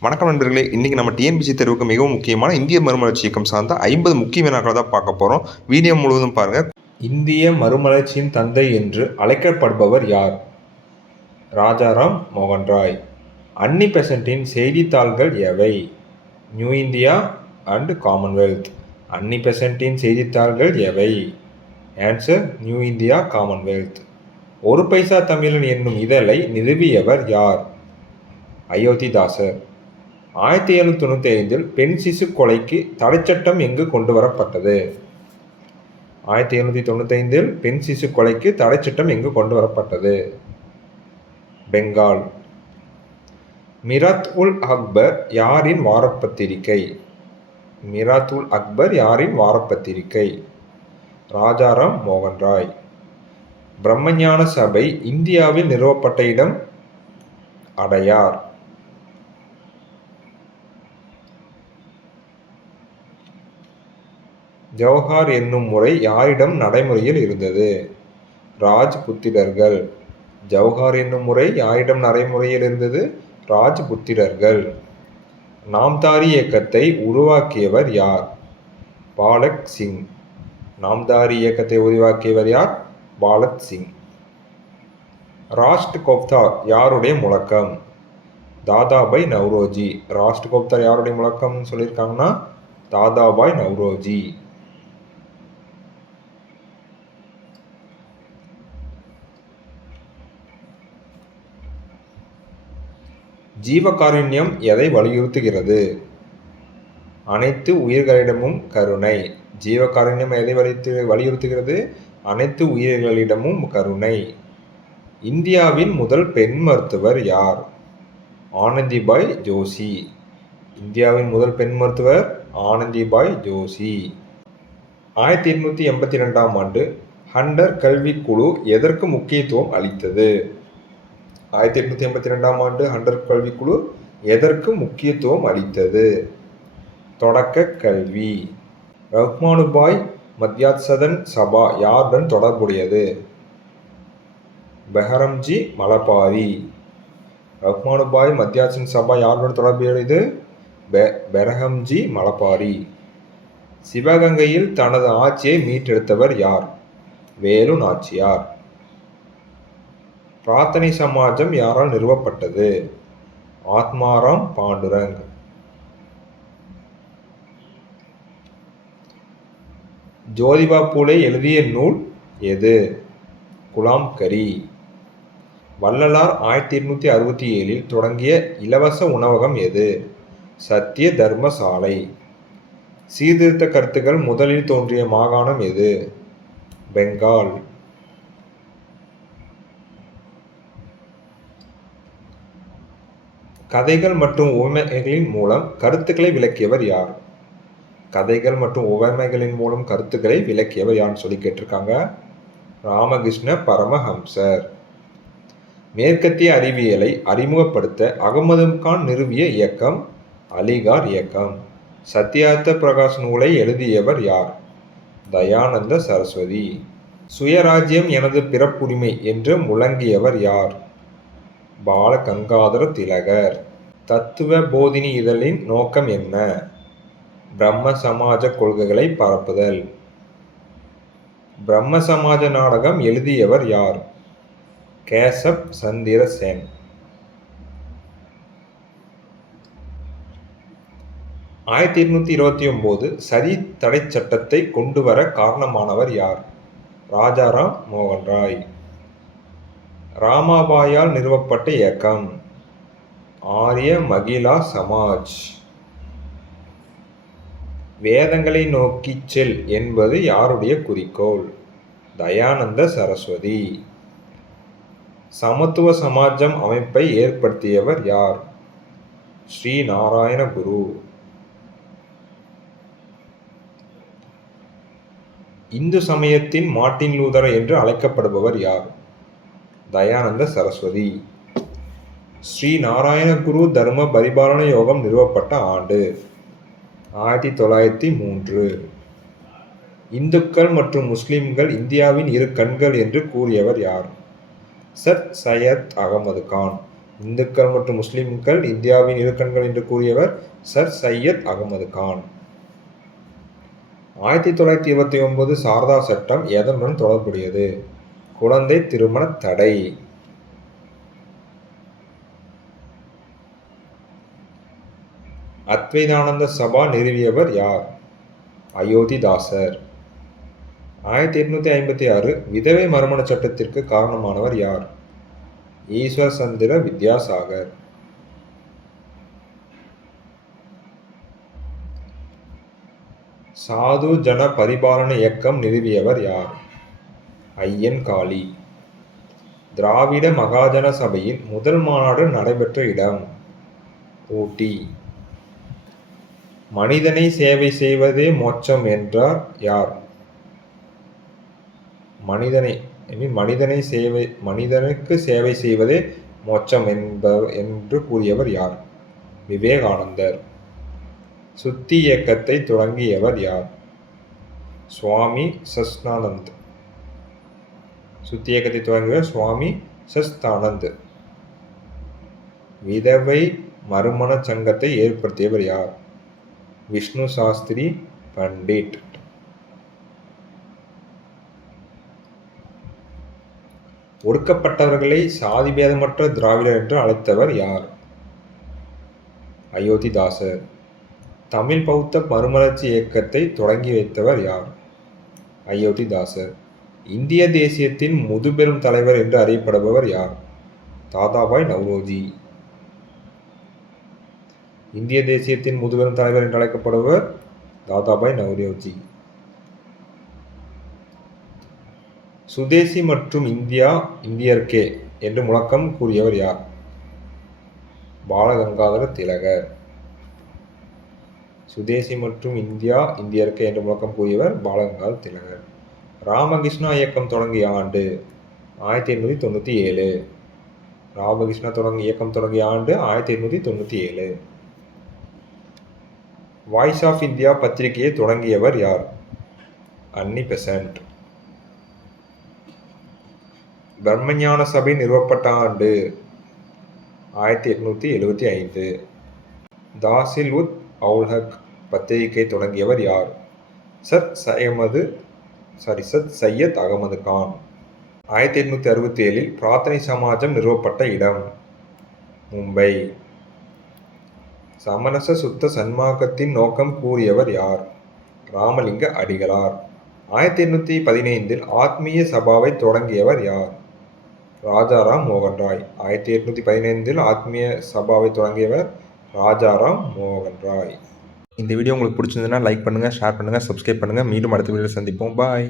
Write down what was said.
வணக்கம் நண்பர்களே, இன்றைக்கி நம்ம டிஎன்பிசி தேர்வுக்கு மிகவும் முக்கியமான இந்திய மறுமலர்ச்சி இயக்கம் சார்ந்த 50 முக்கிய வினாக்களை தான் பார்க்க போகிறோம். வீடியோ முழுவதும் பாருங்கள். இந்திய மறுமலர்ச்சியின் தந்தை என்று அழைக்கப்படுபவர் யார்? ராஜாராம் மோகன் ராய். அன்னி பெசன்ட்டின் செய்தித்தாள்கள் எவை? New India and Commonwealth. Annie பெசன்ட்டின் செய்தித்தாள்கள் எவை? Answer New India, Commonwealth. Oru Paisa தமிழன் என்னும் இதழை நிறுவியவர் யார்? அயோத்திதாசர். 1795 பெண் சிசு கொலைக்கு தடைச்சட்டம் எங்கு கொண்டு வரப்பட்டது? 1795 பெண் சிசு கொலைக்கு தடைச்சட்டம் எங்கு கொண்டு வரப்பட்டது? பெங்கால். மிராத் உல் அக்பர் யாரின் வாரப்பத்திரிகை? மிராத் உல் அக்பர் யாரின் வாரப்பத்திரிகை? ராஜாராம் மோகன் ராய். பிரம்மஞான சபை இந்தியாவில் நிறுவப்பட்ட இடம்? அடையார். ஜவஹர் என்னும் முறை யாரிடம் நடைமுறையில் இருந்தது? ராஜ்புத்திரர்கள். ஜவஹர் என்னும் முறை யாரிடம் நடைமுறையில் இருந்தது? ராஜ்புத்திரர்கள். நாம்தாரி இயக்கத்தை உருவாக்கியவர் யார்? பாலக் சிங். நாம்தாரி இயக்கத்தை உருவாக்கியவர் யார்? பாலக் சிங். ராஷ்ட் கோப்தா யாருடைய முழக்கம்? தாதாபாய் நவ்ரோஜி. ராஷ்ட் கோப்தா யாருடைய முழக்கம்னு சொல்லியிருக்காங்கன்னா தாதாபாய் நவ்ரோஜி. ஜீவகாருண்யம் எதை வலியுறுத்துகிறது? அனைத்து உயிர்களிடமும் கருணை. ஜீவகாருண்யம் எதை வலியுறுத்துகிறது? அனைத்து உயிர்களிடமும் கருணை. இந்தியாவின் முதல் பெண் மருத்துவர் யார்? ஆனந்திபாய் ஜோஷி. இந்தியாவின் முதல் பெண் மருத்துவர் ஆனந்திபாய் ஜோஷி. 1882 ஆண்டு ஹண்டர் கல்விக்குழு எதற்கு முக்கியத்துவம் அளித்தது? 1882 ஆண்டு ஹண்டர் கல்விக்குழு எதற்கு முக்கியத்துவம் அளித்தது? தொடக்க கல்வி. ரஹ்மானுபாய் மத்யாத்சதன் சபா யாருடன் தொடர்புடையது? பெஹரம்ஜி மலபாரி. ரஹ்மானுபாய் மத்யாத்சதன் சபா யாருடன் தொடர்புடையது? பெரஹம்ஜி மலபாரி. சிவகங்கையில் தனது ஆட்சியை மீட்டெடுத்தவர் யார்? வேலு நாச்சியார். பிரார்த்தனை சமாஜம் யாரால் நிறுவப்பட்டது? ஆத்மாராம் பாண்டுரங். ஜோதிபா பூலே எழுதிய நூல் எது? குலாம்கரி. வள்ளலார் 1867 தொடங்கிய இலவச உணவகம் எது? சத்திய தர்மசாலை. சீர்திருத்த கருத்துக்கள் முதலில் தோன்றிய மாகாணம் எது? பெங்கால். கதைகள் மற்றும் உவமைகளின் மூலம் கருத்துக்களை விளக்கியவர் யார்? கதைகள் மற்றும் உவமைகளின் மூலம் கருத்துக்களை விளக்கியவர் யார்னு சொல்லி கேட்டிருக்காங்க. ராமகிருஷ்ண பரமஹம்சர். மேற்கத்திய அறிவியலை அறிமுகப்படுத்த அகமது கான் நிறுவிய இயக்கம்? அலிகார் இயக்கம். சத்யார்த்த பிரகாஷ் நூலை எழுதியவர் யார்? தயானந்த சரஸ்வதி. சுயராஜ்யம் எனது பிறப்புரிமை என்று முழங்கியவர் யார்? பால கங்காதர திலகர். தத்துவ போதினி இதழின் நோக்கம் என்ன? பிரம்ம சமாஜ கொள்கைகளை பரப்புதல். பிரம்ம சமாஜ நாடகம் எழுதியவர் யார்? கேசப் சந்திர சென். – 1829 சதி தடை சட்டத்தை கொண்டு வர காரணமானவர் யார்? ராஜாராம் மோகன் ராய். ராமாபாயால் நிறுவப்பட்ட இயக்கம்? ஆரிய மகிழா சமாஜ். வேதங்களை நோக்கிச் செல் என்பது யாருடைய குறிக்கோள்? தயானந்த சரஸ்வதி. சமத்துவ சமாஜம் அமைப்பை ஏற்படுத்தியவர் யார்? ஸ்ரீ நாராயண குரு. இந்து சமயத்தின் மார்ட்டின் லூதர் என்று அழைக்கப்படுபவர் யார்? தயானந்த சரஸ்வதி. ஸ்ரீ நாராயண குரு தர்ம பரிபாலன யோகம் நிறுவப்பட்ட ஆண்டு? 1903. இந்துக்கள் மற்றும் முஸ்லிம்கள் இந்தியாவின் இரு கண்கள் என்று கூறியவர் யார்? சர் சையத் அகமது கான். இந்துக்கள் மற்றும் முஸ்லிம்கள் இந்தியாவின் இரு கண்கள் என்று கூறியவர் சர் சையத் அகமது கான். 1929 சாரதா சட்டம் எதனுடன் தொடர்புடையது? குழந்தை திருமண தடை. அத்வைதானந்த சபா நிறுவியவர் யார்? அயோத்திதாசர். 1856 விதவை மறுமண சட்டத்திற்கு காரணமானவர் யார்? ஈஸ்வர் சந்திர வித்யாசாகர். சாது ஜன பரிபாலன இயக்கம் நிறுவியவர் யார்? ஐயன் காளி. திராவிட மகாஜன சபையின் முதல் மாநாடு நடைபெற்ற இடம்? ஊட்டி. மனிதனை சேவை செய்வதே மோட்சம் என்றார் யார்? மனிதனுக்கு சேவை செய்வதே மோட்சம் என்று கூறியவர் யார்? விவேகானந்தர். சுத்தி இயக்கத்தை தொடங்கியவர் யார்? சுவாமி சஸ்தானந்த். சுத்தி இயக்கத்தை தொடங்கியவர் சுவாமி சஸ்தானந்த். விதவை மறுமண சங்கத்தை ஏற்படுத்தியவர் யார்? விஷ்ணு சாஸ்திரி பண்டிட். ஒடுக்கப்பட்டவர்களை சாதி பேதமற்ற திராவிடர் என்று அழைத்தவர் யார்? அயோத்திதாசர். தமிழ் பௌத்த மறுமலர்ச்சி இயக்கத்தை தொடங்கி வைத்தவர் யார்? அயோத்திதாசர். இந்திய தேசியத்தின் முதுபெரும் தலைவர் என்று அறியப்படுபவர் யார்? தாதாபாய் நவ்ரோஜி. இந்திய தேசியத்தின் முதுபெரும் தலைவர் என்று அழைக்கப்படுபவர் தாதாபாய் நவ்ரோஜி. சுதேசி மற்றும் இந்தியா இந்தியர்க்கே என்று முழக்கம் கூறியவர் யார்? பாலகங்காதர திலகர். சுதேசி மற்றும் இந்தியா இந்தியர்க்கே என்று முழக்கம் கூறியவர் பாலகங்காதர திலகர். ராமகிருஷ்ணா இயக்கம் தொடங்கிய ஆண்டு? 1897. ராமகிருஷ்ணா இயக்கம் தொடங்கிய ஆண்டு 1897. வாய்ஸ் ஆஃப் இந்தியா பத்திரிகையை தொடங்கியவர் யார்? அன்னி பெசன்ட். பிரம்மஞான சபை நிறுவப்பட்ட ஆண்டு? 1875. தாசில் உத் அவுல்-ஹக் பத்திரிகை தொடங்கியவர் யார்? சர் சையத் அகமது கான். 1867 பிரார்த்தனை சமாஜம் நிறுவப்பட்ட இடம்? மும்பை. சமரச சுத்த சன்மார்க்கத்தின் நோக்கம் கூறியவர் யார்? ராமலிங்க அடிகளார். 1815 ஆத்மீய சபாவை தொடங்கியவர் யார்? ராஜாராம் மோகன் ராய். 1815 ஆத்மீய சபாவை தொடங்கியவர் ராஜாராம் மோகன் ராய். இந்த வீடியோ உங்களுக்கு பிடிச்சிருந்ததுன்னா லைக் பண்ணுங்கள், ஷேர் பண்ணுங்கள், சப்ஸ்கிரைப் பண்ணுங்கள். மீண்டும் அடுத்த வீடியோவில் சந்திப்போம். பாய்.